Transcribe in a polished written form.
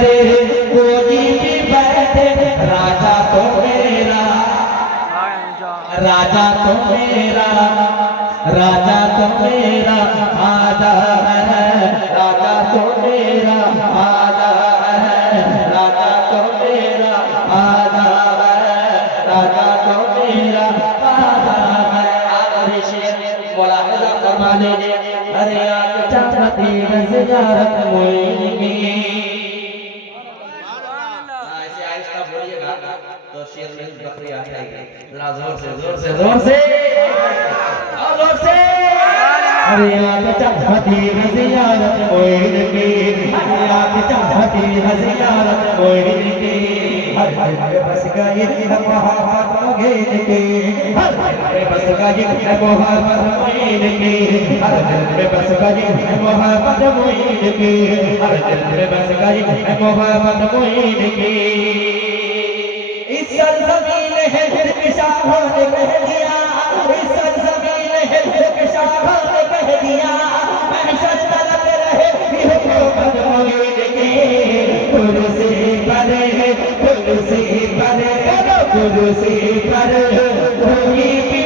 करे कोई भी बैठे राजा तो मेरा, राजा तो मेरा, राजा तो मेरा आजा है, राजा तो मेरा आजा है, राजा तो मेरा आजा है, राजा तो मेरा आजा है। आखिरी शेर मुलाहिजा फरमा लीजिए, अरे आके चाहती है ज़ियारत मोइन की। ऐसे आहिस्ता बोलिएगा तो शेर में बकरी आ जाएगी। जरा जोर से जोर से जोर से और जोर से। अरे आके चाहती है ज़ियारत मोइन की, अरे आके चाहती है ज़ियारत मोइन की। हर हर बस गई है मोहब्बत मोइन की, हर हर बस गई है मोहब्बत मोइन की, हर दिल में बस गई है मोहब्बत मोइन की, हर दिल में बस गई है मोहब्बत मोइन की। इस सरज़मीन है शाहों ने कह दिया, इस सरज़मीन है शाहों ने कह दिया, महशर तलक रहे भी हुकूमत मोइन की। कुर्सी पर है, कुर्सी पर, कुर्सी पर कोई भी